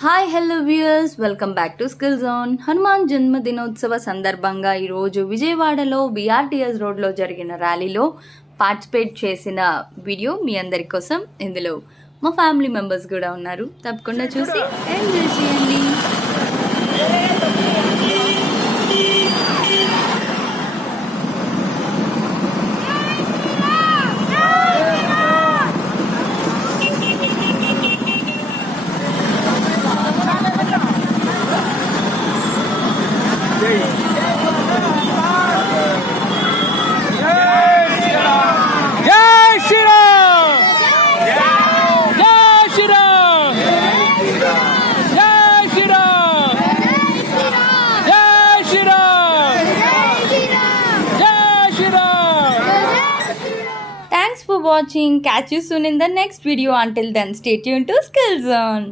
Hi hello viewers, welcome back to skill zone. Hanuman జన్మదినోత్సవ సందర్భంగా ఈరోజు విజయవాడలో బీఆర్టీఎస్ రోడ్లో జరిగిన ర్యాలీలో పార్టిసిపేట్ చేసిన వీడియో మీ అందరి కోసం. ఇందులో మా ఫ్యామిలీ మెంబర్స్ కూడా ఉన్నారు, తప్పకుండా చూసి ఎంజాయ్ చేయండి. Thanks for watching. Catch you soon in the next video. Until then, stay tuned to Skill Zone.